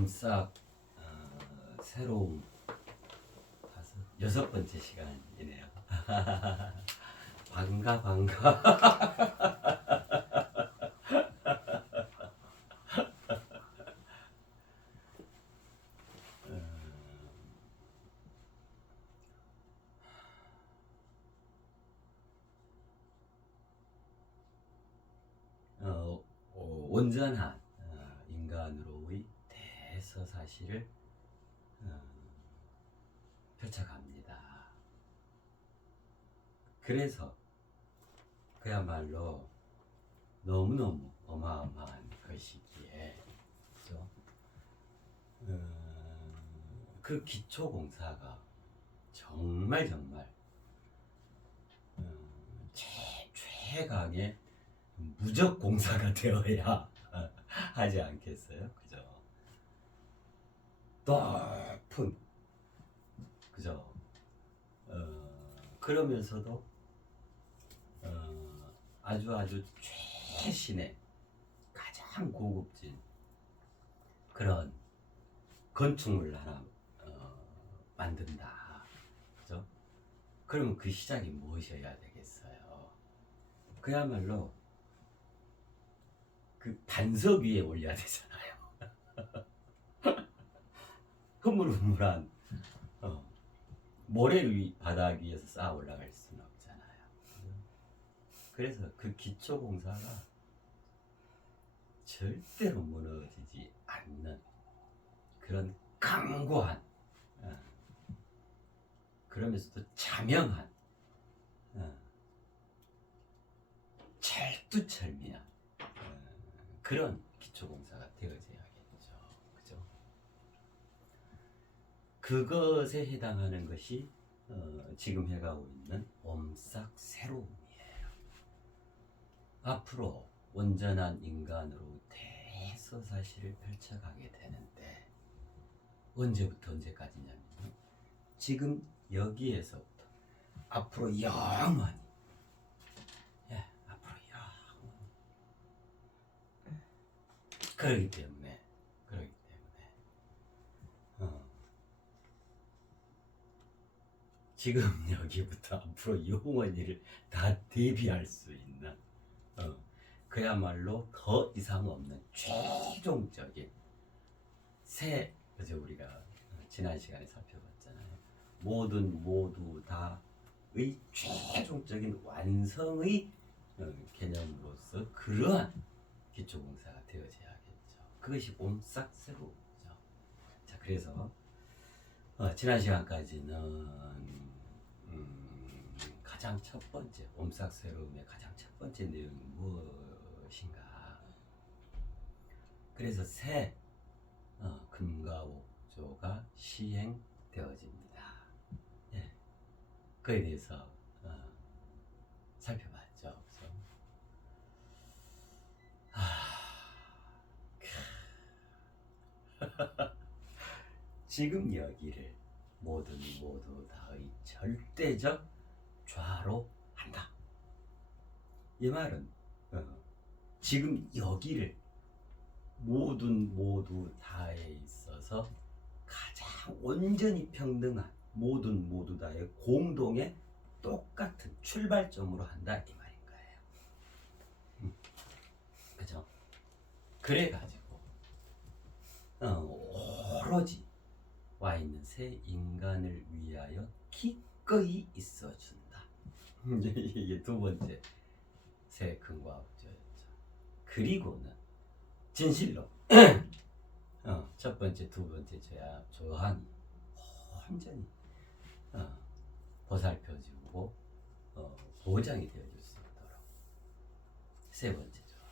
옴싹 새로운 여섯 번째 시간이네요. 반가. 온전한 인간으로의 대서사시를 펼쳐갑니다. 그래서 그야말로 너무너무 어마어마한 것이기에, 그죠? 그 기초공사가 정말 최강의 무적공사가 되어야 하지 않겠어요? 그죠? 높은, 그죠? 그러면서도 아주 최신의 가장 고급진 그런 건축물을 하나 만든다. 그죠? 그러면 그 시작이 무엇이어야 되겠어요? 그야말로 그 반석 위에 올려야 되잖아요. 흐물흐물한 모래 위 바닥 위에서 쌓아 올라갈 수는 없잖아요. 그래서 그 기초 공사가 절대로 무너지지 않는 그런 강고한, 그러면서도 자명한, 철두철미한 그런 기초공사가 되어져야겠죠. 그죠? 그것에 해당하는 것이 지금 해가고 있는 옴싹새로움이에요. 앞으로 온전한 인간으로 대서사시를 펼쳐가게 되는데, 언제부터 언제까지냐면 지금 여기에서부터 앞으로 영원히, 앞으로 영원히. 그러기 때문에 지금 여기부터 앞으로 영원히를 다 대비할 수 있는 그야말로 더 이상 없는 최종적인 그죠? 우리가 지난 시간에 살펴봤잖아요. 모두 다의 최종적인 완성의 개념으로서 그러한 기초공사가 되어져야겠죠. 그것이 옴싹새로움이죠. 자, 그래서 지난 시간까지는 가장 첫 번째 옴싹새로움의 가장 첫 번째 내용이 무엇인가? 그래서 새 금가옥조가 시행되어집니다. 예, 그에 대해서 살펴봤죠. 지금 여기를 모두 다의 절대적 좌로 한다. 이 말은 지금 여기를 모두 다에 있어서 가장 온전히 평등한 모두 다의 공동의 똑같은 출발점으로 한다, 이 말인 거예요. 그죠? 그래가지고 오로지 와 있는 새 인간을 위하여 기꺼이 있어준다. 이게 두 번째 새 근과업조였죠. 그리고는 진실로 첫 번째, 두 번째 조항이 완전히 보살펴주고 보장이 되어줄 수 있도록. 세 번째 조항,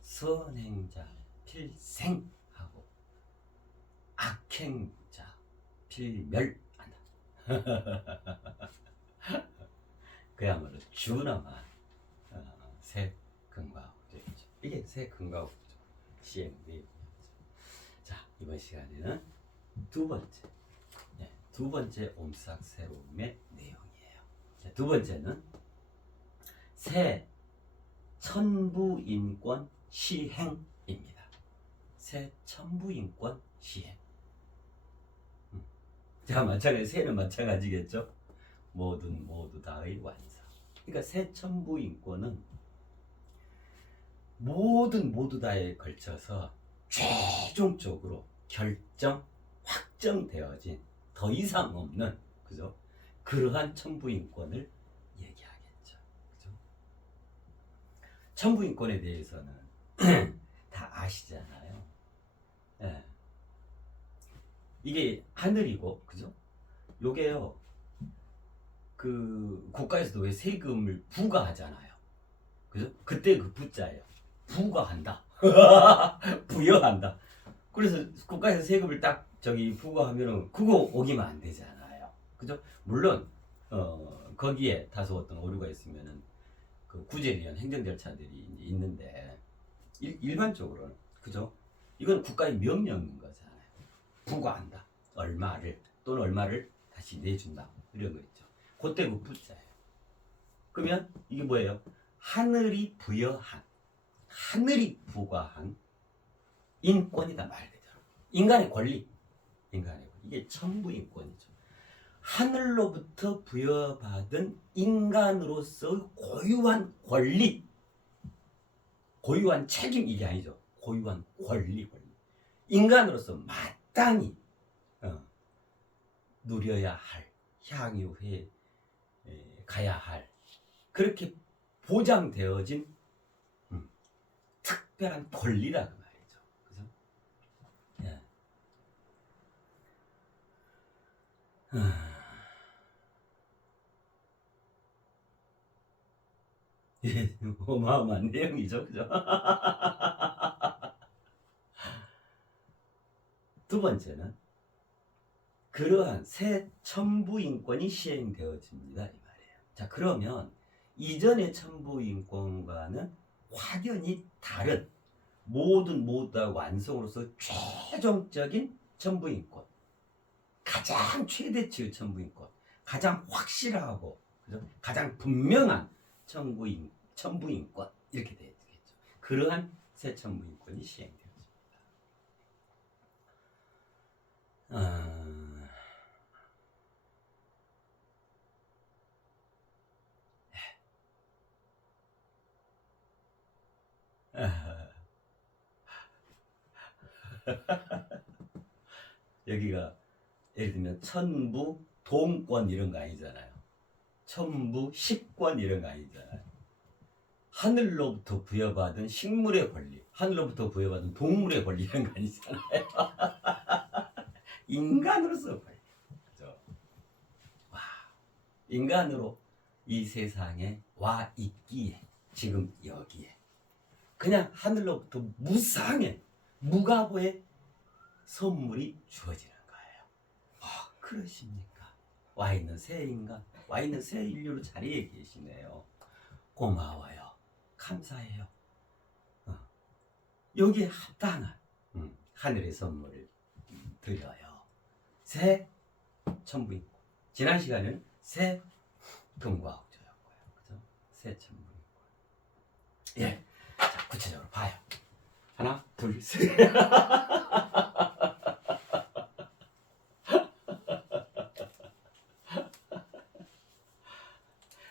선행자 필생하고 악행자 필멸한다. 그야말로 준엄한 새 근과업조죠. 이게 새 근과업조 시행 내용이었죠. 자, 이번 시간에는 두 번째 옴싹새로움의 내용이에요. 자, 두 번째는 새 천부인권 시행입니다. 새 천부인권 시행. 자, 마찬가지 새는 마찬가지겠죠. 모두 다의 완성. 그러니까 새 첨부 인권은 모두 다에 걸쳐서 최종적으로 확정되어진 더 이상 없는, 그죠? 그러한 첨부 인권을 얘기하겠죠. 그죠? 첨부 인권에 대해서는 다 아시잖아요. 예. 이게 하늘이고, 그죠? 요게요, 그 국가에서도 왜 세금을 부과하잖아요. 그죠? 그때 그 부자예요. 부과한다. 부여한다. 그래서 국가에서 세금을 딱 부과하면은 그거 어기면 안 되잖아요. 그죠? 물론 거기에 다소 어떤 오류가 있으면은 그 구제를 위한 행정 절차들이 이제 있는데 일반적으로는, 그죠? 이건 국가의 명령인 거잖아요. 부과한다. 얼마를 또는 얼마를 다시 내준다. 이런 거 있죠. 그때 그 부자예요. 그러면 이게 뭐예요? 하늘이 부과한 인권이다, 말 그대로. 인간의 권리. 이게 첨부 인권이죠. 하늘로부터 부여받은 인간으로서 고유한 권리, 고유한 책임, 이게 아니죠. 고유한 권리. 인간으로서 마땅히 누려야 할, 향유해 가야 할, 그렇게 보장되어진 특별한 권리라고 말이죠. 그죠? 예. 예, 어마어마한 내용이죠. 그죠? 두 번째는 그러한 새 첨부 인권이 시행되어집니다, 이 말이에요. 자, 그러면 이전의 첨부 인권과는 확연히 다른 모두 다 완성으로서 최종적인 첨부 인권, 가장 최대치의 첨부 인권, 가장 확실하고, 그죠? 가장 분명한 첨부 인권, 이렇게 되겠죠. 그러한 새 첨부 인권이 시행되어집니다. 여기가 예를 들면 천부 동권 이런 거 아니잖아요. 천부 십권 이런 거 아니잖아요. 하늘로부터 부여받은 식물의 권리, 하늘로부터 부여받은 동물의 권리 이런 거 아니잖아요. 인간으로서 권리. 그죠? 와, 인간으로 이 세상에 와 있기에, 지금 여기에 그냥 하늘로부터 무상의 무가보의 선물이 주어지는 거예요. 그러십니까? 와 있는 새 인간, 와 있는 새 인류로 자리에 계시네요. 고마워요. 감사해요. 여기에 합당한 하늘의 선물을 드려요. 새 첨부인권. 지난 시간에는 새 금과옥조였고요. 그죠? 새 첨부인권. 예. 자, 구체적으로 봐요. 하나, 둘, 셋.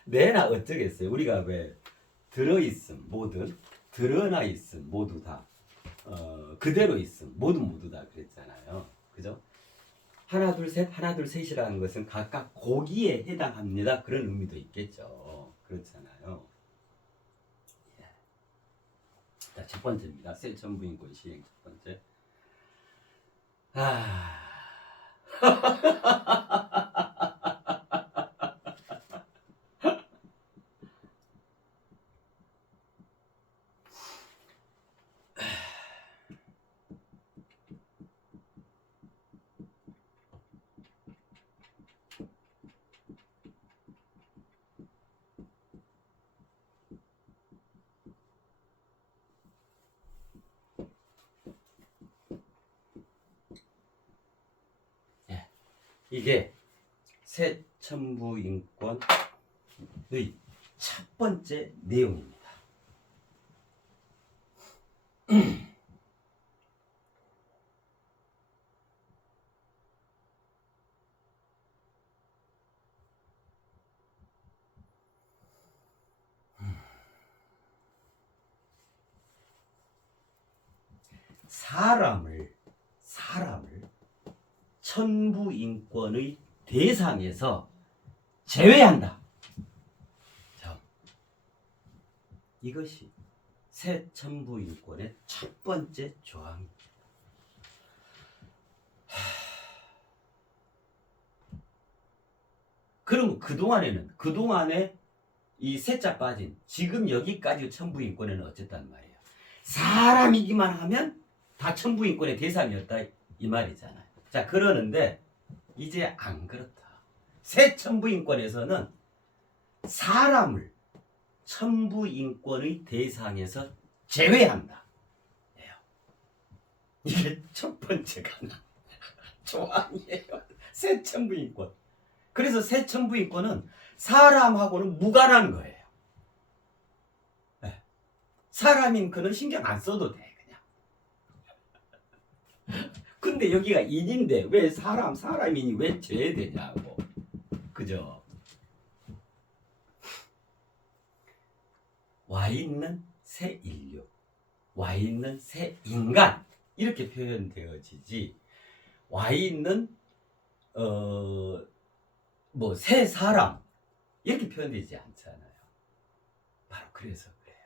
내나 어쩌겠어요. 우리가 왜 들어있음 모든, 드러나 있음 모두 다, 그대로 있음 모두 다 그랬잖아요. 그죠? 하나 둘 셋이라는 것은 각각 고기에 해당합니다. 그런 의미도 있겠죠. 그렇잖아요. 예. 자, 첫 번째입니다. 새 첨부인권 시행 첫 번째. 이게 새 첨부인권의 첫 번째 내용입니다. 사람을 천부인권의 대상에서 제외한다. 자, 이것이 새 천부인권의 첫 번째 조항입니다. 그럼 그동안에 이 세자 빠진 지금 여기까지 천부인권에는 어쨌단 말이에요. 사람이기만 하면 다 천부인권의 대상이었다 이 말이잖아요. 자, 그러는데 이제 안 그렇다. 새 천부인권에서는 사람을 천부인권의 대상에서 제외한다. 이게 첫 번째가 조항이에요. 새 천부인권. 그래서 새 천부인권은 사람하고는 무관한 거예요. 네. 사람인 그는 신경 안 써도 돼, 그냥. 근데 여기가 인인데 왜 사람이니 왜 제외되냐고. 그죠? 와 있는 새 인류, 와 있는 새 인간 이렇게 표현되어지지 와 있는 새 사람 이렇게 표현되지 않잖아요. 바로 그래서 그래요.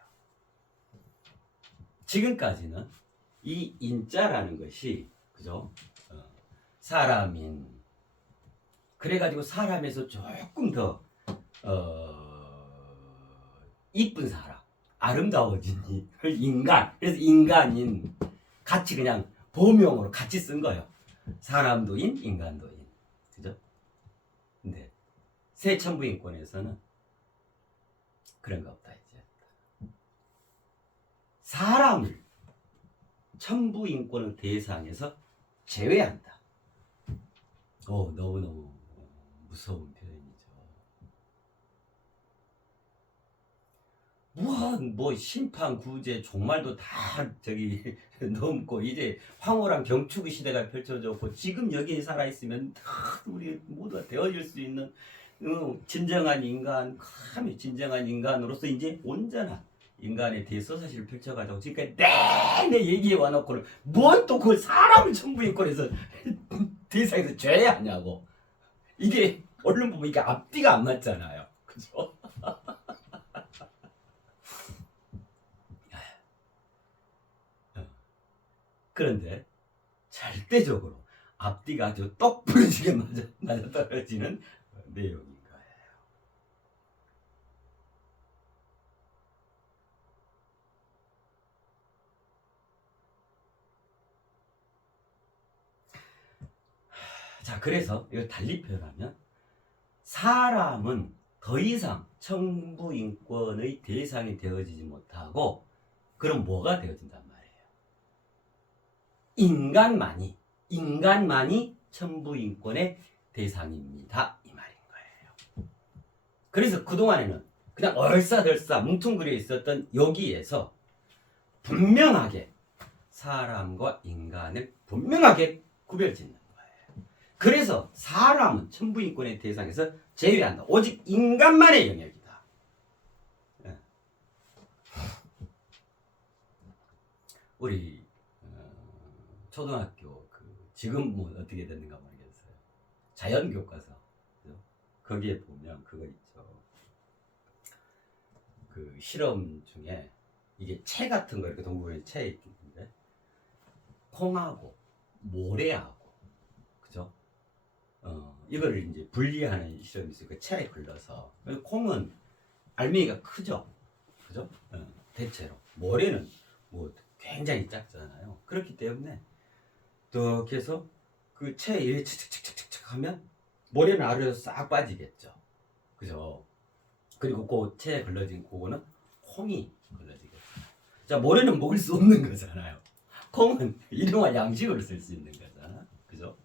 지금까지는 이 인자라는 것이 그죠? 사람인 그래가지고 사람에서 조금 더 이쁜 사람, 아름다워진 인간. 그래서 인간인 같이 그냥 보명으로 같이 쓴 거예요. 사람도인, 인간도인. 그죠? 근데 새 천부인권에서는 그런 거 없다 이제. 사람을 천부인권의 대상에서 제외한다. 너무너무 무서운 표현이죠. 뭐 심판, 구제, 종말도 다 넘고 이제 황홀한 경축의 시대가 펼쳐졌고 지금 여기에 살아있으면 다 우리 모두가 되어질 수 있는 진정한 인간, 진정한 인간으로서 이제 온전한 인간에 대해서 사실을 펼쳐가지고 지금까지 내내 얘기해 와놓고는 뭔 또 그 사람을 천부인권에서 대상에서 제외하냐고. 이게 얼른 보면 이게 앞뒤가 안 맞잖아요. 그죠? 그런데 절대적으로 앞뒤가 아주 똑 부러지게 맞아떨어지는 내용인 거예요. 자, 그래서 이걸 달리 표현하면 사람은 더 이상 천부인권의 대상이 되어지지 못하고 그럼 뭐가 되어진단 말이에요? 인간만이 천부인권의 대상입니다. 이 말인 거예요. 그래서 그동안에는 그냥 얼싸들싸 뭉퉁그려 있었던 여기에서 분명하게 사람과 인간을 분명하게 구별짓는 거예요. 그래서 사람은 천부인권의 대상에서 제외한다. 오직 인간만의 영역이다. 우리 초등학교 지금 뭐 어떻게 됐는가 모르겠어요. 자연교과서 거기에 보면 그거 있죠. 그 실험 중에 이게 채 같은 거 이렇게 동물의 채 있는데 콩하고 모래하고 그죠? 이거를 이제 분리하는 실험이 있어요. 그 채에 걸러서 콩은 알맹이가 크죠, 그죠? 대체로 모래는 뭐 굉장히 작잖아요. 그렇기 때문에 이렇게 해서 그 채에 이렇게 착착착착착 하면 모래는 아래로 싹 빠지겠죠, 그죠? 그리고 그 채에 걸러진 그거는 콩이 걸러지겠죠. 자, 모래는 먹을 수 없는 거잖아요. 콩은 일용할 양식으로 쓸 수 있는 거잖아, 그죠?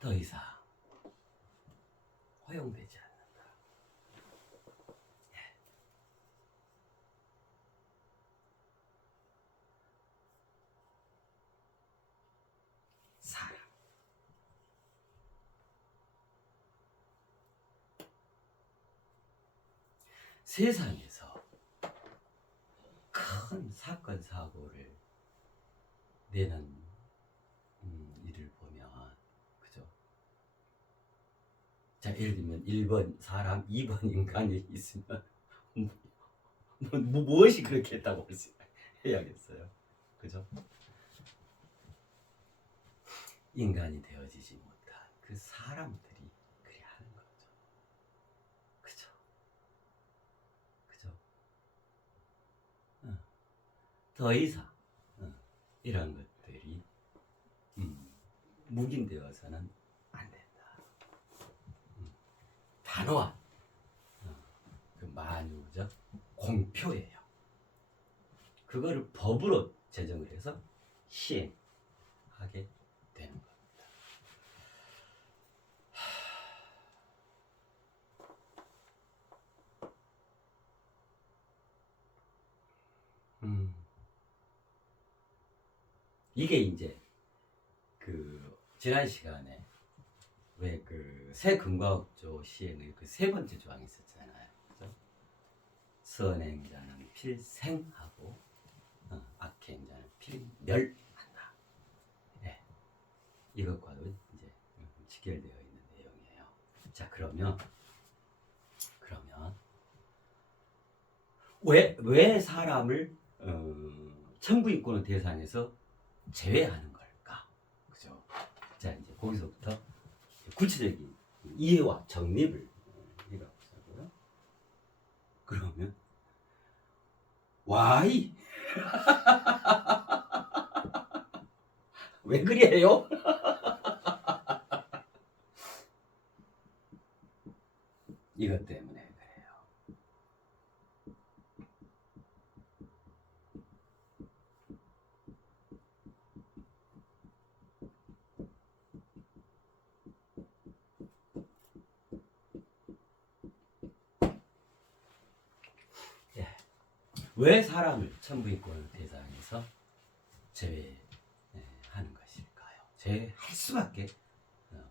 더 이상 허용되지 않는다. 세상에서 큰 사건 사고를 내는 일을 보면, 그죠? 자, 예를 들면 1번 사람, 2번 인간이 있으면 무엇이 그렇게 했다고 해야겠어요, 그죠? 인간이 되어지지 못한 그 사람들이 그리 하는 거죠, 그죠? 그죠? 더 이상 이런 것들이 묵인되어서는 안 된다. 단호한 그 만유적 공표예요. 그거를 법으로 제정을 해서 시행하게 되는 겁니다. 이게 이제 그 지난 시간에 왜 그 새 금과업조 시행의 그 세 번째 조항이 있었잖아요, 그죠? 선행자는 필생하고 악행자는 필멸한다. 네. 이것과도 이제 직결되어 있는 내용이에요. 자, 그러면 왜 사람을 천부인권의 대상에서 제외하는 걸까? 그죠? 자, 이제 거기서부터 구체적인 이해와 정립을 해가보자고요. 그러면 why? 왜 그래요? 이것 때문에 그래요. 예. 왜 사람을 천부인권의 대상에서 제외하는 것일까요? 제외할 수밖에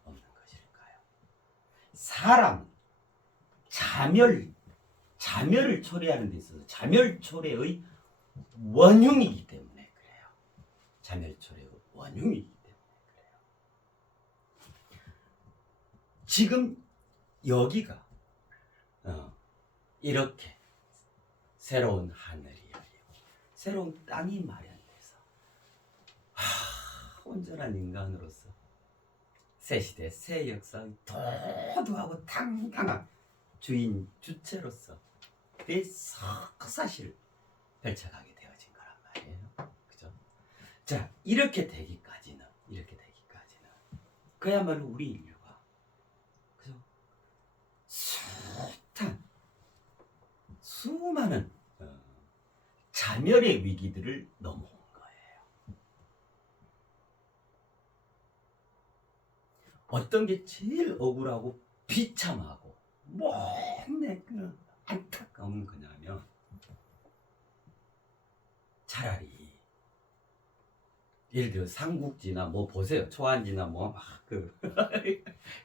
없는 것일까요? 사람 자멸을 초래하는 데 있어서 자멸 초래의 원흉이기 때문에 그래요. 자멸 초래의 원흉이기 때문에 그래요. 지금 여기가 이렇게 새로운 하늘이 열리고 새로운 땅이 마련돼서 온전한 인간으로서 새 시대 새 역사의 도도하고 당당한 주인 주체로서 그 사실을 펼쳐가게 되어진 거란 말이에요, 그죠? 자, 이렇게 되기까지는 그야말로 우리 인류가, 그죠? 수많은 자멸의 위기들을 넘어온 거예요. 어떤 게 제일 억울하고 비참하고 뭔데 그 안타까운 거냐면, 차라리 예를 들어 삼국지나 뭐 보세요, 초안지나 뭐 막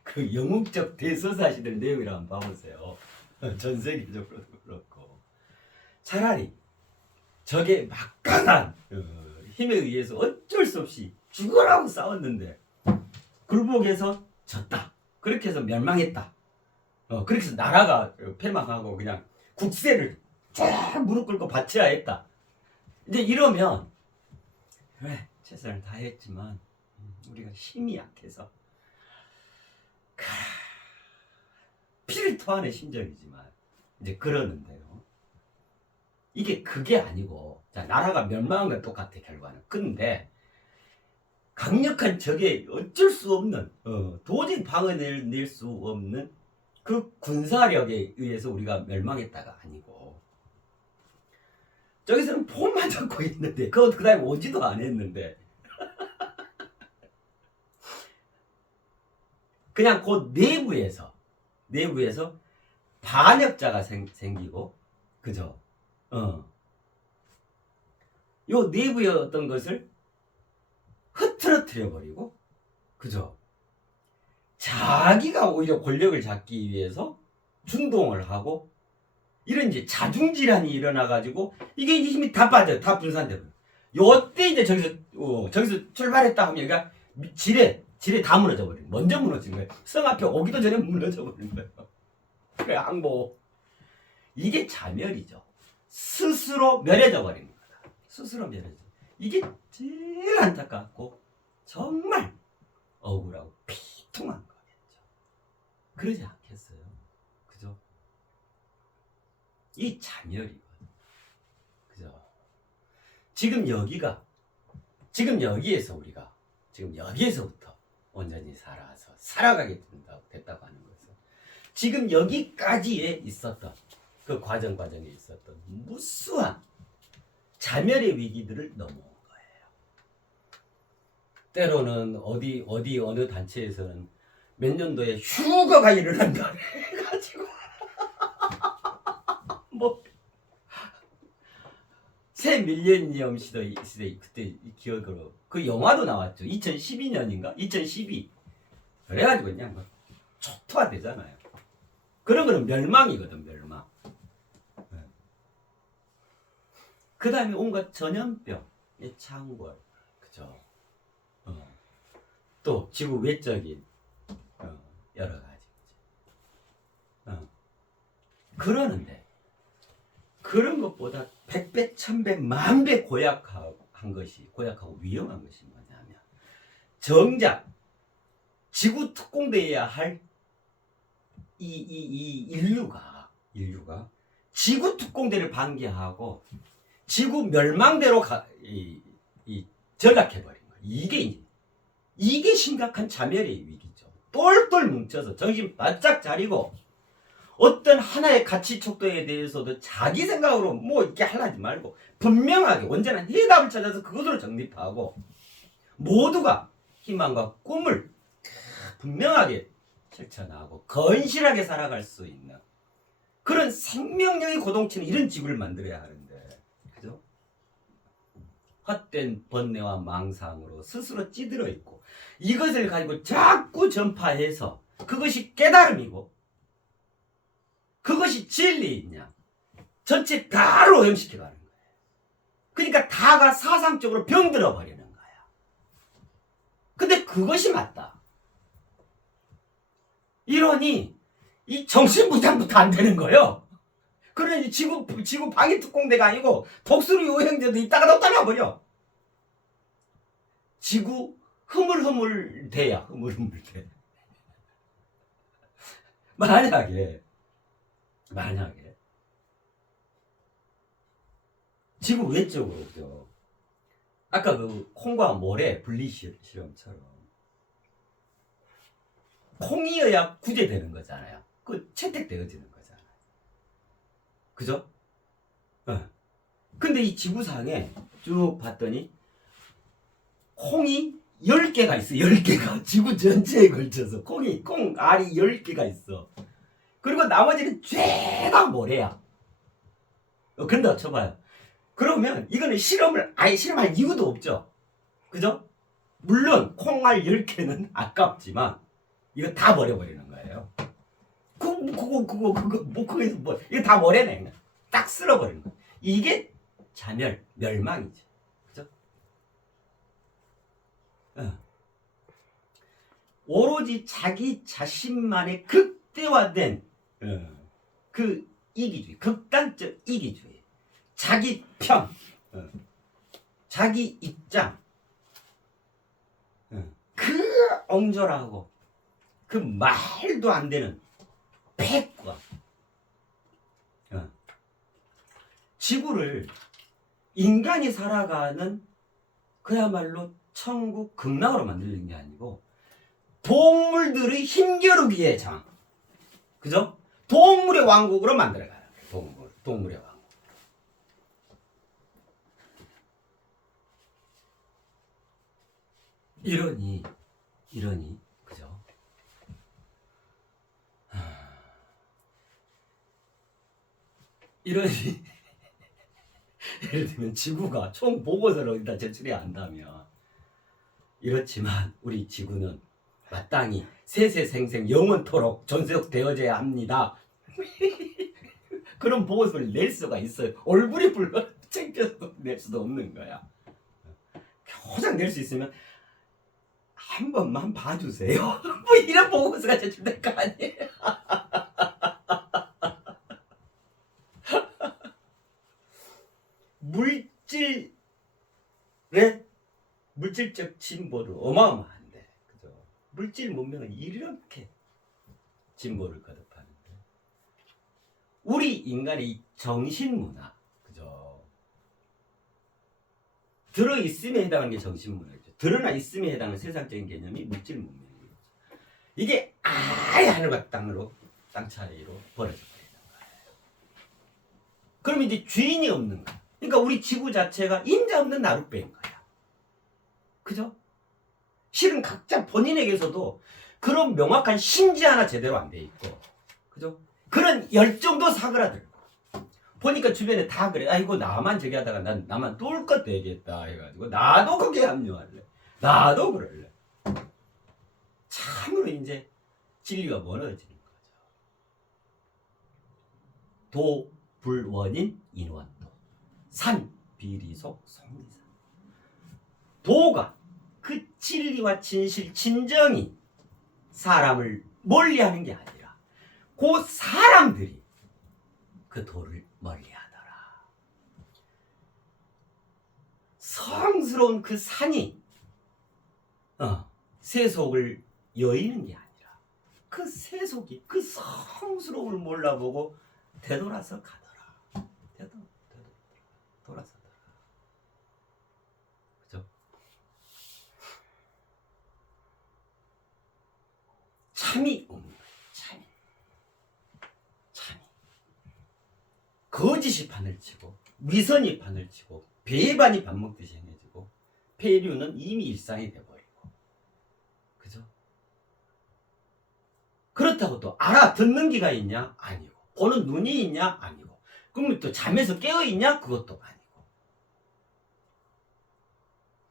그 영웅적 대서사시들 내용이라 한번 봐보세요. 전 세계적으로도 그렇고, 차라리 적의 막강한 힘에 의해서 어쩔 수 없이 죽으라고 싸웠는데 굴복해서 졌다, 그렇게 해서 멸망했다, 그렇게 해서 나라가 패망하고 그냥 국세를 쫙 무릎 꿇고 바쳐야 했다, 이제 이러면 그래, 최선을 다했지만 우리가 힘이 약해서 피를 토하는 심정이지만 이제 그러는데요. 이게 그게 아니고, 자, 나라가 멸망한 건 똑같아 결과는. 근데 강력한 적의 어쩔 수 없는 도저히 방어낼 수 없는 그 군사력에 의해서 우리가 멸망했다가 아니고, 저기서는 폰만 잡고 있는데 그것 그 다음에 오지도 안 했는데 그냥 그 내부에서 반역자가 생기고, 그죠? 요 내부의 어떤 것을 흐트러뜨려 버리고, 그죠? 자기가 오히려 권력을 잡기 위해서 준동을 하고 이런 이제 자중질환이 일어나가지고 이게 이제 힘이 다 빠져요. 다 분산돼 버려요. 요때 이제 저기서 출발했다 하면 얘가 지뢰 다 무너져 버려요. 먼저 무너진 거예요. 성 앞에 오기도 전에 무너져 버린 거예요. 그래 항복. 이게 자멸이죠. 스스로 멸해져 버리는 거다. 스스로 멸해져. 이게 제일 안타깝고 정말 억울하고 비통한 거겠죠. 그러지 않겠어요? 그죠? 이 자멸이거든. 그죠? 지금 여기에서부터 온전히 살아가게 됐다고 하는 것은 지금 여기까지에 있었던 그 과정에 있었던 무수한 자멸의 위기들을 넘어온 거예요. 때로는 어느 단체에서는 몇 년도에 휴거가 일어난다 해가지고 뭐 새 밀레니엄 시대 그때 기억으로 그 영화도 나왔죠. 2012년인가? 2012. 그래가지고 그냥 뭐 초토화되잖아요. 그런 거는 멸망이거든, 멸망. 그 다음에 온갖 전염병의 창궐, 그죠? 또 지구 외적인 여러 가지. 그러는데 그런 것보다 100배, 1000배, 10,000배 고약하고 위험한 것이 뭐냐면 정작 지구 특공대해야 할 이 인류가 지구 특공대를 방기하고 지구 멸망대로 전락해버린 거예요. 이게 심각한 자멸의 위기죠. 똘똘 뭉쳐서 정신 바짝 차리고 어떤 하나의 가치 척도에 대해서도 자기 생각으로 뭐 이렇게 하지 말고 분명하게 온전한 해답을 찾아서 그것으로 정립하고 모두가 희망과 꿈을 분명하게 실천하고 건실하게 살아갈 수 있는 그런 생명력의 고동체는 이런 지구를 만들어야 하는데, 그죠? 헛된 번뇌와 망상으로 스스로 찌들어 있고 이것을 가지고 자꾸 전파해서 그것이 깨달음이고 그것이 진리이냐 전체 다로 오염시켜가는 거예요. 그러니까 다가 사상적으로 병들어 버리는 거야. 근데 그것이 맞다. 이러니 이 정신부장부터 안 되는 거예요. 그러니 지구 방위 특공대가 아니고 독수리 요행제도 이따가 더 떠나버려. 지구 흐물흐물대야. 흐물흐물대. 만약에 지구 외적으로, 그죠? 아까 그 콩과 모래 분리 실험처럼 콩이어야 구제되는 거잖아요. 그 채택되어지는 거잖아요. 그죠? 근데 이 지구상에 쭉 봤더니 콩이 10개가 있어. 10개가 지구 전체에 걸쳐서 콩 알이 10개가 있어. 그리고 나머지는 죄다 모래야. 그런다 쳐봐요. 그러면 이거는 실험할 이유도 없죠. 그죠? 물론 콩알 10개는 아깝지만 이거 다 버려버리는 거예요. 거기서 이거 다 모래네. 그냥 딱 쓸어버리는 거예요. 이게 자멸, 멸망이죠. 그죠? 오로지 자기 자신만의 극대화된 그 이기주의, 극단적 이기주의, 자기 편, 자기 입장, 그 옹졸하고 그 말도 안 되는 패과 지구를 인간이 살아가는 그야말로 천국 극락으로 만들는 게 아니고 동물들의 힘겨루기의 장, 그죠? 동물의 왕국으로 만들어가요. 동물의 왕국. 이러니 그죠? 이러니 예를 들면 지구가 총 보고서를 어디다 제출해야 한다면 이렇지만 우리 지구는 마땅히 세세생생 영원토록 존속되어져야 합니다. 그런 보고서를 낼 수가 있어요. 얼굴이 불러 창피해서 낼 수도 없는 거야. 고장 낼 수 있으면 한 번만 봐주세요. 뭐 이런 보고서가 제출될 거 아니에요. 물질적 진보를 어마어마한데, 그죠? 물질 문명은 이렇게 진보를 거듭하는데, 우리 인간의 이 정신문화, 그죠? 들어있음에 해당하는 게 정신문화죠. 드러나 있음에 해당하는 세상적인 개념이 물질 문명이죠. 이게 아예 하늘과 땅으로, 땅 차이로 벌어져 버리는 거예요. 그럼 이제 주인이 없는 거야. 그러니까 우리 지구 자체가 임자 없는 나룻배인 거야. 그죠? 실은 각자 본인에게서도 그런 명확한 심지 하나 제대로 안 돼 있고, 그죠? 그런 열정도 사그라들고, 보니까 주변에 다 그래. 아이고, 나만 저기 하다가 나만 뚫을 것 되겠다 해가지고, 나도 거기에 합류할래. 나도 그럴래. 참으로 이제 진리가 멀어지는 거죠. 도불원인 인원도. 산, 비리속, 속리산. 도가 그 진리와 진실, 진정이 사람을 멀리하는 게 아니라 그 사람들이 그 도를 멀리하더라. 성스러운 그 산이 세속을 여의는 게 아니라 그 세속이 그 성스러움을 몰라보고 되돌아서 가더라. 돌아서더라. 그죠? 참이 없는 거예요. 참이. 거짓이 판을 치고 위선이 판을 치고 배반이 밥 먹듯이 행해지고 폐류는 이미 일상이 돼버리고, 그죠? 그렇다고 또 알아듣는 귀가 있냐? 아니고. 보는 눈이 있냐? 아니고. 그러면 또 잠에서 깨어있냐? 그것도 아니고.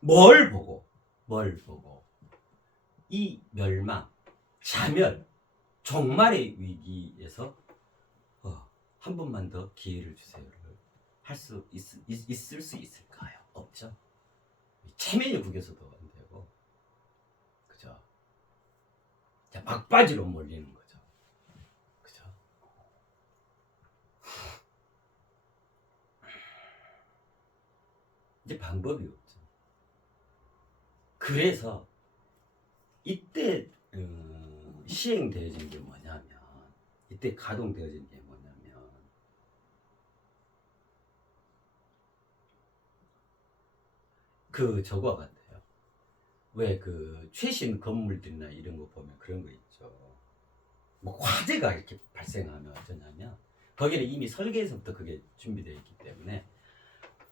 뭘 보고 이 멸망, 자멸, 종말의 위기에서 한 번만 더 기회를 주세요를 할 수 있을 수 있을까요? 없죠. 체면이 구겨서도 안 되고, 그죠? 자, 막바지로 몰리는 거죠. 그죠? 이제 방법이 없죠. 그래서 이때 시행되어진 게 뭐냐면, 이때 가동되어진 게 뭐냐면, 그 저거와 같아요. 왜 그 최신 건물들이나 이런 거 보면 그런 거 있죠. 뭐 화재가 이렇게 발생하면 어쩌냐면, 거기는 이미 설계에서부터 그게 준비되어 있기 때문에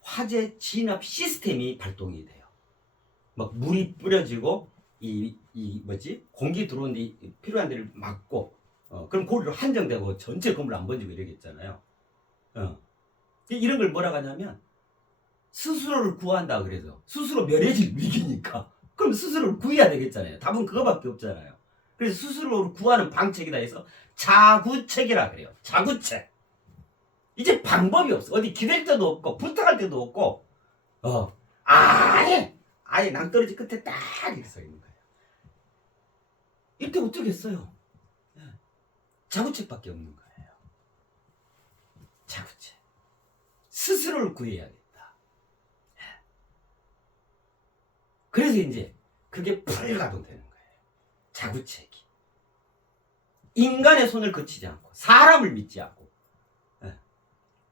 화재 진압 시스템이 발동이 돼요. 막 물이 뿌려지고 이 뭐지, 공기 들어오는데 필요한 데를 막고, 그럼 고리로 한정되고 전체 건물 안 번지고 이러겠잖아요. 이런 걸 뭐라고 하냐면 스스로를 구한다. 그래서 스스로 멸해질 위기니까 그럼 스스로를 구해야 되겠잖아요. 답은 그거밖에 없잖아요. 그래서 스스로를 구하는 방책이다 해서 자구책이라 그래요. 자구책. 이제 방법이 없어. 어디 기댈 데도 없고 부탁할 데도 없고, 아예 낭떠러지 끝에 딱 이렇게 서 있는 거예요. 이때 어쩌겠어요? 자구책밖에 없는 거예요. 자구책. 스스로를 구해야겠다. 그래서 이제 그게 풀가동되는 거예요. 자구책이. 인간의 손을 거치지 않고 사람을 믿지 않고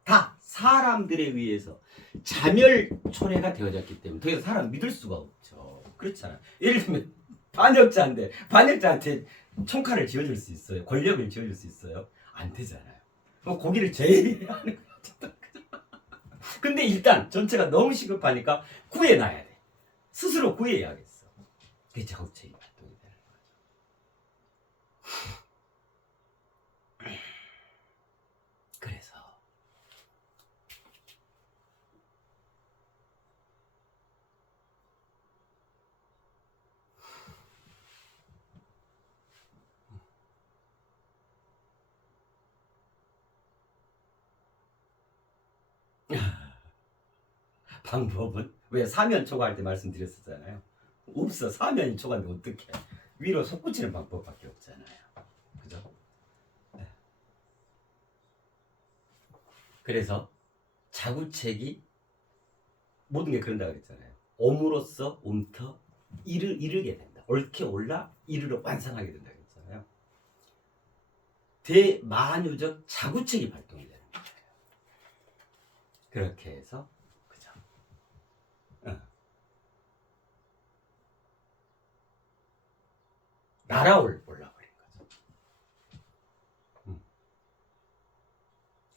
다 사람들에 의해서 자멸초래가 되어졌기 때문에 더 이상 사람 믿을 수가 없죠. 그렇잖아요. 예를 들면 반역자한테 총칼을 쥐어줄 수 있어요? 권력을 쥐어줄 수 있어요? 안 되잖아요. 그럼 고기를 제일해야 하는 거죠. 근데 일단 전체가 너무 시급하니까 구해놔야 돼. 스스로 구해야겠어. 그게 자구책이 발동이 되는 거죠. 그래서 방법은 왜 사면 초과할 때 말씀드렸었잖아요. 없어. 사면이 초과인데 어떻게 위로 솟구치는 방법밖에 없잖아요. 그죠? 네. 그래서 자구책이 모든 게 그런다고 그랬잖아요. 옴으로써 옴터 이르게 된다. 옳게 올라 이르러 완성하게 된다 그랬잖아요. 대만유적 자구책이 발동이 되는 거예요. 그렇게 해서 그죠? 날아올라버린 거죠.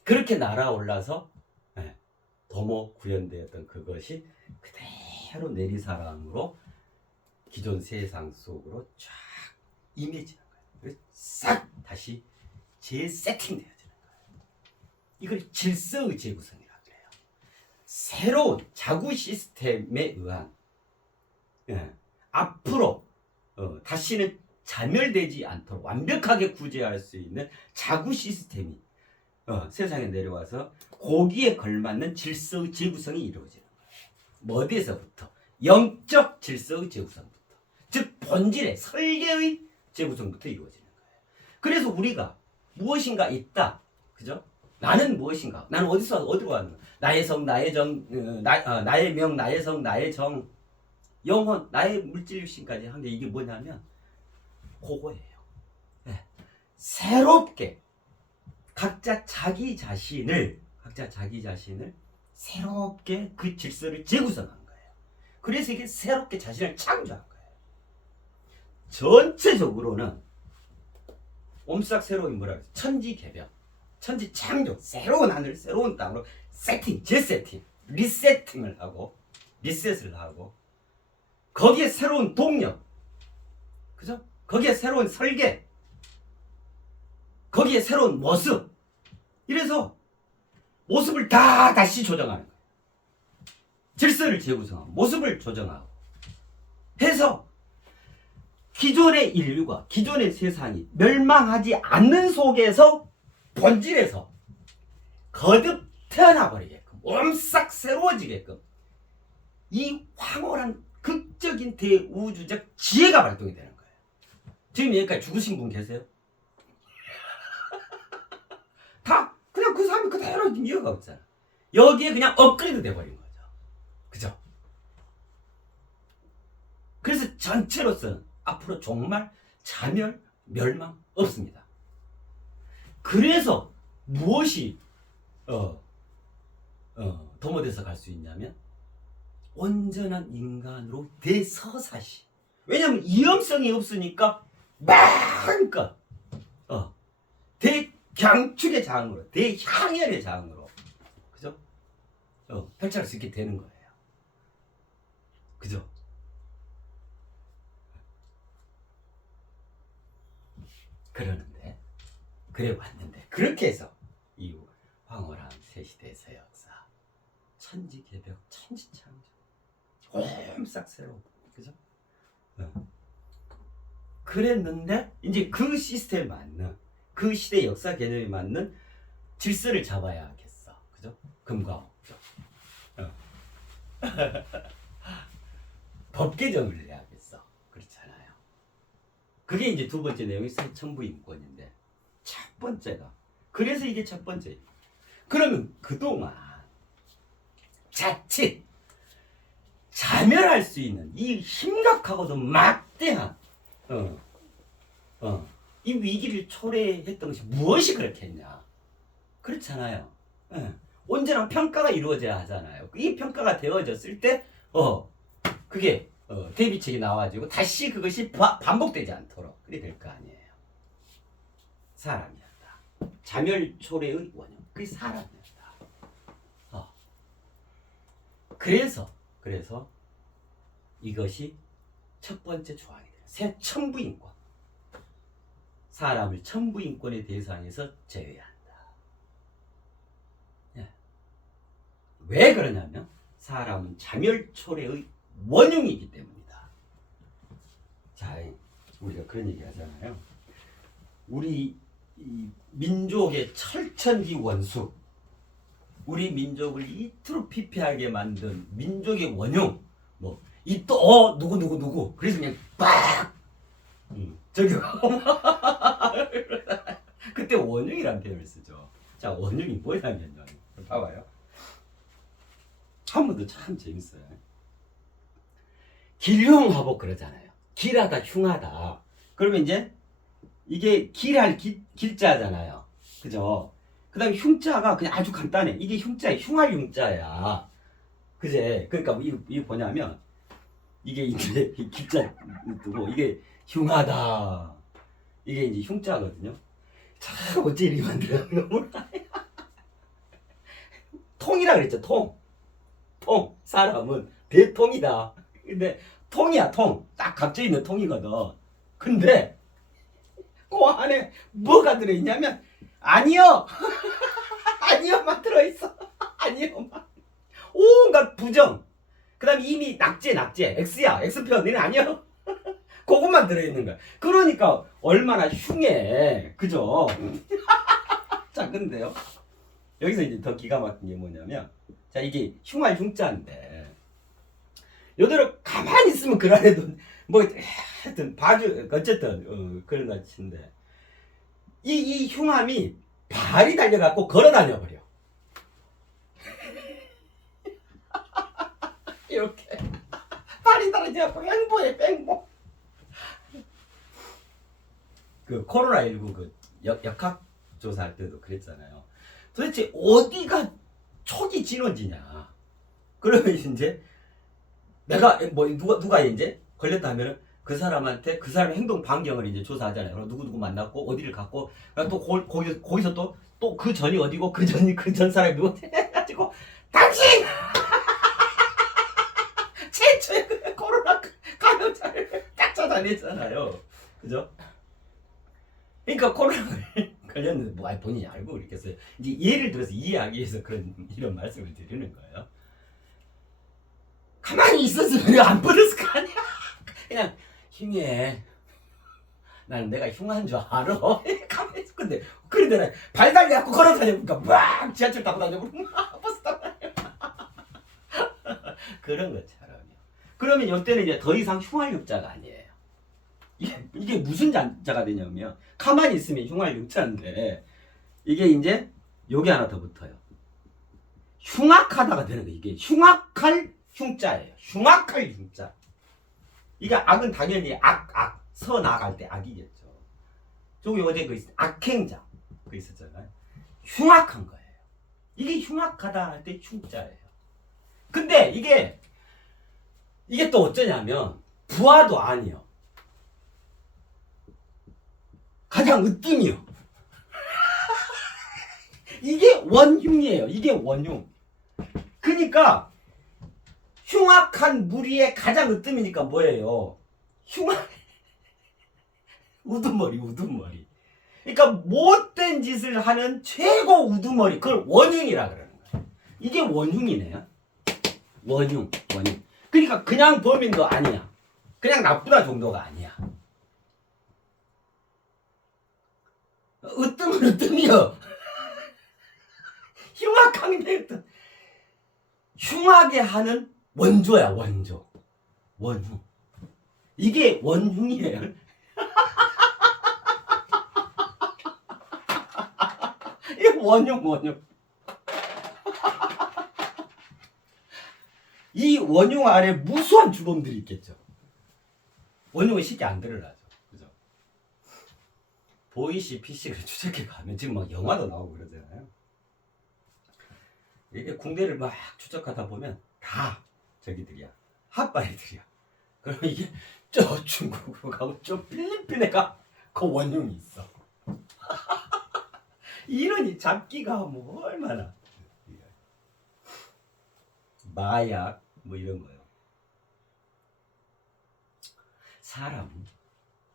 그렇게 날아올라서 도모 구현되었던 그것이 그대로 내리사랑으로 기존 세상 속으로 쫙 임해지는 거예요. 싹 다시 재세팅되어지는 거예요. 이걸 질서의 재구성이라고 해요. 새로운 자구 시스템에 의한 앞으로 다시는 자멸되지 않도록 완벽하게 구제할 수 있는 자구 시스템이 세상에 내려와서 거기에 걸맞는 질서의 재구성이 이루어지는 거예요. 어디에서부터? 영적 질서의 재구성부터. 즉 본질의 설계의 재구성부터 이루어지는 거예요. 그래서 우리가 무엇인가 있다. 그죠? 나는 무엇인가? 나는 어디서 어디로 가는 거야? 나의 성, 나의 정, 나의 명, 나의 성, 나의 정, 영혼, 나의 물질 육신까지 한 게 이게 뭐냐면 그거예요. 네. 새롭게 각자 자기 자신을 새롭게 그 질서를 재구성한 거예요. 그래서 이게 새롭게 자신을 창조한 거예요. 전체적으로는 옴싹 새로운 뭐라 그러지? 천지개벽, 천지창조, 새로운 하늘, 새로운 땅으로 세팅, 재세팅, 리세팅을 하고 리셋을 하고 거기에 새로운 동력, 그죠? 거기에 새로운 설계, 거기에 새로운 모습. 이래서 모습을 다 다시 조정하는 거예요. 질서를 재구성하고 모습을 조정하고 해서 기존의 인류가 기존의 세상이 멸망하지 않는 속에서 본질에서 거듭 태어나 버리게끔 옴싹 새로워지게끔 이 황홀한 극적인 대우주적 지혜가 발동이 되는 거예요. 지금 여기까지 죽으신 분 계세요? 다 그냥 그 사람이 그대로 이어가고 있잖아. 여기에 그냥 업그레이드 돼버린 거죠. 그죠? 그래서 전체로서는 앞으로 정말 자멸, 멸망 없습니다. 그래서 무엇이 도모돼서 갈 수 있냐면 온전한 인간으로 대서사시. 왜냐하면 이염성이 없으니까 마음껏 대경축의 장으로 대향연의 장으로 그죠? 펼쳐갈 수 있게 되는 거예요. 그죠? 그러는데 그래 왔는데 그렇게 해서 이 황홀한 새시대에서 역사 천지개벽 천지창조 옴싹 새로운 그죠? 그랬는데 이제 그 시스템에 맞는 그 시대 역사 개념에 맞는 질서를 잡아야 하겠어. 그죠? 금과 옥죠. 법 개정을 해야겠어. 그렇잖아요. 그게 이제 두 번째 내용이 청부인권인데 첫 번째가 그래서 이게 첫 번째예요. 그러면 그동안 자칫 자멸할 수 있는 이 심각하고도 막대한 이 위기를 초래했던 것이 무엇이 그렇겠냐? 그렇잖아요. 온전한 평가가 이루어져야 하잖아요. 이 평가가 되어졌을 때 그게 대비책이 나와지고 다시 그것이 반복되지 않도록 그래 될 거 아니에요. 사람이었다. 자멸 초래의 원형. 그게 사람이었다. 그래서 이것이 첫 번째 조항이 돼요. 새 천부인권. 사람을 천부인권의 대상에서 제외한다. 왜 그러냐면 사람은 자멸초래의 원흉이기 때문이다. 자, 우리가 그런 얘기 하잖아요. 우리 이 민족의 철천기 원수 우리 민족을 이토록 피폐하게 만든 민족의 원흉 뭐 이 또 누구 그래서 그냥 빡 저기 그때 원흉이라는 표현을 쓰죠. 자 원흉이 뭐냐면요. 봐봐요. 한 번도 참 재밌어요. 길흉하복 그러잖아요. 길하다 흉하다. 그러면 이제 이게 길할 길자잖아요. 그죠? 그 다음에 흉자가 그냥 아주 간단해. 이게 흉자야. 흉할 흉자야. 그제? 그러니까 이게 뭐냐면 이게 이제 길자 뜨고 이게 흉하다. 이게 이제 흉자거든요. 참 어째 이리 만들었나 몰라. 통이라 그랬죠. 통. 사람은 대통이다. 근데 통이야 통. 딱 갇혀 있는 통이거든. 근데 그 안에 뭐가 들어있냐면 아니요. 아니요만 들어있어. 아니요만. 온갖 부정. 그 다음에 이미 낙제. X야. X편. 너는 아니요. 그것만 들어있는 거야. 그러니까 얼마나 흉해. 그죠? 자, 근데요. 여기서 이제 더 기가 막힌 게 뭐냐면 자, 이게 흉할 흉자인데 요대로 가만히 있으면 그 안에도 뭐 하여튼 봐주 어쨌든 그런다 치는데 이 흉함이 발이 달려갖고 걸어다녀 버려. 이렇게 발이 달려갖고 횡보해 횡보. 그 코로나19 그 역학 조사할 때도 그랬잖아요. 도대체 어디가 촉이 진원지냐. 그러면 이제 내가 뭐 누가 이제 걸렸다 하면은 그 사람한테 그 사람의 행동 반경을 이제 조사하잖아요. 그럼 누구 만났고 어디를 갔고 또 거기서 또 그 전이 어디고 그 전 사람이 누구 해가지고 당신 최초의 그 코로나 감염자를 딱 찾아냈잖아요. 그죠? 그러니까 코로나를 걸렸는데 뭐 본인이 알고 그랬겠어요. 이제 예를 들어서 이해하기 위해서 이런 말씀을 드리는 거예요. 가만히 있었으면 안 버렸을 거 아니야. 그냥 흉해. 나는 내가 흉한 줄 알아. 가만히 있을 건데 그러더라. 발 달려갖고 걸어다니니까 막 지하철 타고 다니고 버스 타고 다니고 그런 것처럼요. 그러면 이때는 이제 더 이상 흉할 육자가 아니에요. 이게 무슨 자가 되냐면 가만히 있으면 흉할 육자인데 이게 이제 여기 하나 더 붙어요. 흉악하다가 되는 거예요. 이게 흉악할 흉자예요. 흉악할 흉자. 이게 악은 당연히 선악할 때 악이겠죠. 저기 어제 그 악행자 그 있었잖아요. 흉악한 거예요. 이게 흉악하다 할 때 흉자예요. 근데 이게 또 어쩌냐면 부하도 아니요. 가장 으뜸이요. 이게 원흉이에요. 이게 원흉. 그러니까 흉악한 무리의 가장 으뜸이니까 뭐예요? 우두머리. 그러니까 못된 짓을 하는 최고 우두머리. 그걸 원흉이라 그러는 거예요. 이게 원흉이네요. 원흉. 그러니까 그냥 범인도 아니야. 그냥 나쁘다 정도가 아니야. 으뜸이요. 흉악하게 흉하게 하는 원조야. 원흉. 이게 원흉이에요. 이게 원흉. 이 원흉 아래 무수한 주범들이 있겠죠. 원흉은 쉽게 안 드러나죠. 그죠? 보이시피식을 추적해 가면 지금 막 영화도 나오고 그러잖아요. 이게 군대를 막 추적하다 보면 다 저기들이야. 핫바이들이야. 그럼 이게 저 중국으로 가고 저 필리핀에 가 그 원흉이 있어. 이러니 잡기가 뭐 얼마나 마약 뭐 이런 거요. 사람은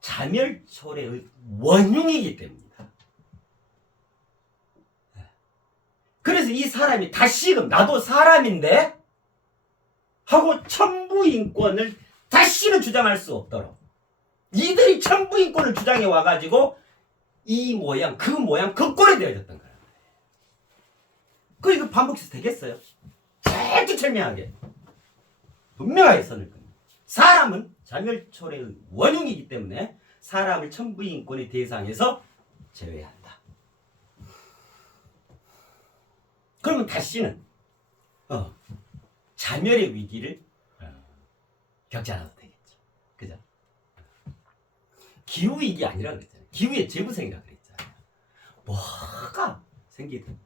자멸초래의 원흉이기 때문이다. 그래서 이 사람이 다시금 나도 사람인데 하고 천부인권을 다시는 주장할 수 없도록 이들이 천부인권을 주장해 와가지고 이 모양 그 꼴이 되어졌던 거야. 그 이거 반복해서 되겠어요? 철두철미하게 분명하게 선을 긋는. 사람은 자멸초래의 원흉이기 때문에 사람을 천부인권의 대상에서 제외한다. 그러면 다시는 자멸의 위기를 겪지 않아도 되겠죠. 그죠? 기후위기 아니라 그랬잖아요. 기후의 재부생이라 그랬잖아요. 뭐가 생기든.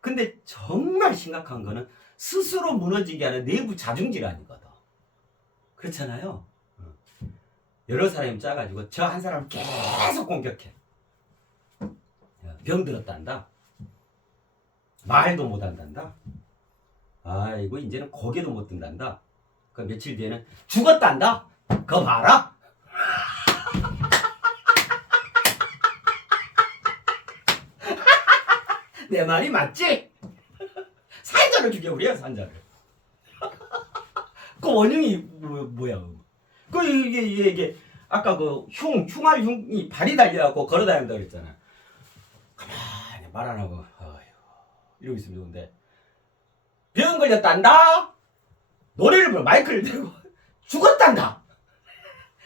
근데 정말 심각한 거는 스스로 무너지게 하는 내부 자중질환이거든. 그렇잖아요. 여러 사람이 짜가지고 저 한 사람을 계속 공격해. 병들었단다. 말도 못한단다. 아이고 이제는 고개도 못 든단다. 그 며칠 뒤에는 죽었단다. 그거 봐라. 내 말이 맞지? 산자를 죽여버려 산자를. 그 원흉이 뭐야? 그 이게 아까 그 흉할 흉이 발이 달려갖고 걸어다닌다 그랬잖아. 가만히 말 안 하고 이러고 있으면 좋은데 병 걸렸단다. 노래를 부르고 마이크를 대고 죽었단다.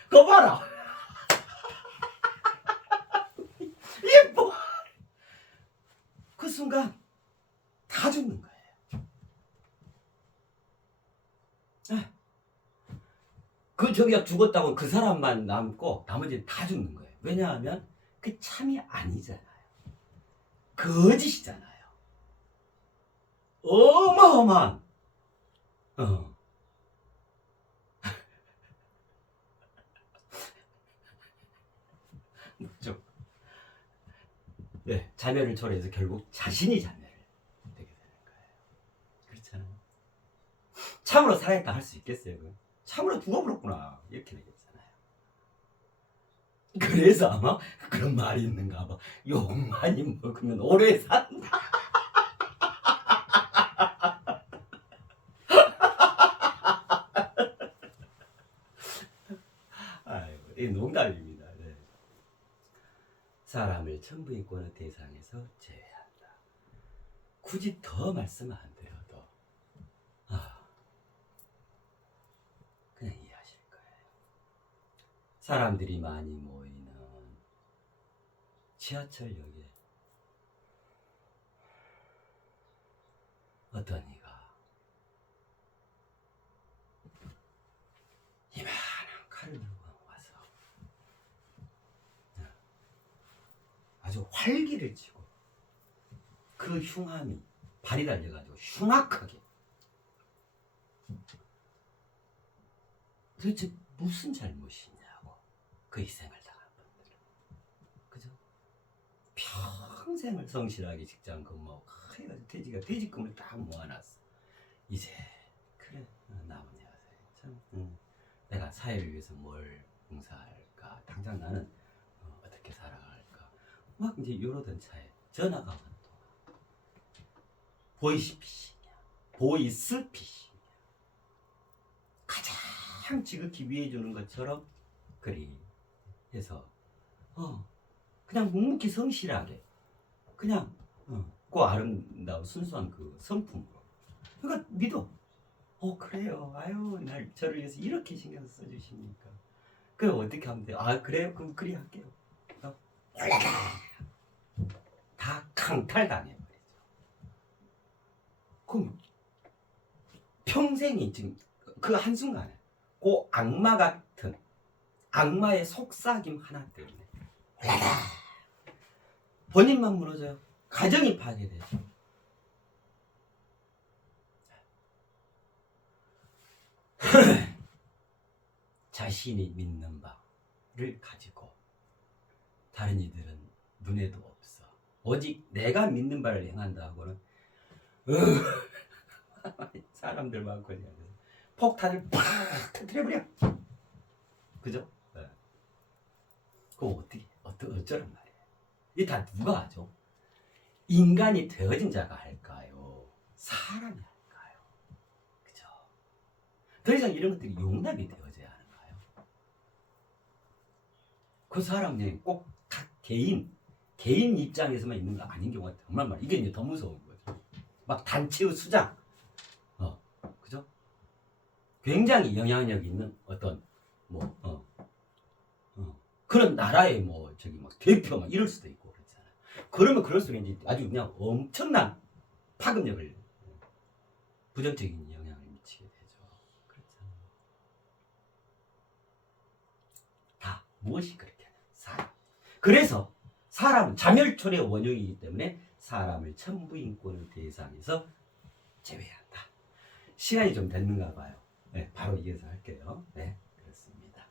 그거 봐라. 이게 뭐? 그 순간 다 죽는 거예요. 그 저기가 죽었다고 그 사람만 남고 나머지는 다 죽는 거예요. 왜냐하면 그 참이 아니잖아요. 거짓이잖아요. 어마어마한 좀 네, 자멸을 초래해서 결국 자신이 자멸을 되게 되는 거예요. 그렇잖아요. 참으로 살아있다 할 수 있겠어요? 참으로 죽어버렸구나 이렇게 되겠잖아요. 그래서 아마 그런 말이 있는가 봐. 욕 많이 먹으면 오래 산다. 아이고, 이 농담입니다. 네. 사람을 천부인권의 대상에서 제외한다. 굳이 더 말씀은 안 돼요. 더. 그냥 이해하실 거예요. 사람들이 많이 모이는 지하철역에 어떤 이가 이만한 칼을 들고 와서 아주 활기를 치고 그 흉함이 발이 달려가지고 흉악하게 도대체 무슨 잘못이냐고 그 희생을 당한 분들은. 그죠? 평생을 성실하게 직장 근무하고 해가지고 퇴직금을 딱 모아놨어. 이제 그래 남은 여생 참 내가 사회를 위해서 뭘 봉사할까, 당장 나는 어떻게 살아갈까 막 이제 이러던 차에 전화가 온 동안 보이스피싱이야. 가장 지극히 위해주는 것처럼 그리 해서 그냥 묵묵히 성실하게 그냥 그 아름다운 순수한 그 성품으로 그러니까 믿어. 그래요. 아유 날 저를 위해서 이렇게 신경 써주십니까? 그래 어떻게 하면 돼요? 그래요? 그럼 그리 할게요. 다 강탈당해버리죠. 그럼 평생이 지금 그 한순간에 그 악마 같은 악마의 속삭임 하나 때문에 본인만 무너져요. 가정이 파괴되죠. 자신이 믿는 바를 가지고 다른 이들은 눈에도 없어. 오직 내가 믿는 바를 행한다 하고는 사람들 많고 폭탄을 팍 터뜨려버려. 그죠? 네. 그럼 어쩌란 말이에요. 이게 다 누가 하죠? 인간이 되어진 자가 할까요? 사람이 할까요? 그죠? 더 이상 이런 것들이 용납이 되어져야 하는가요? 그 사람이 꼭 각 개인 입장에서만 있는 거 아닌 경우가 정말 많아요. 이게 이제 더 무서운 거죠. 막 단체의 수장, 그죠? 굉장히 영향력 있는 어떤 그런 나라의 저기 막 대표 막 이럴 수도 있고 그렇잖아요. 그러면 그럴수록 이제 아주 그냥 엄청난 파급력을 부정적인 영향을 미치게 되죠. 그렇잖아요. 다 무엇이 그렇게 하냐? 사람. 그래서 사람은 자멸초래의 원흉이기 때문에 사람을 천부인권의 대상에서 제외한다. 시간이 좀 됐는가 봐요. 네, 바로 이어서 할게요. 네, 그렇습니다.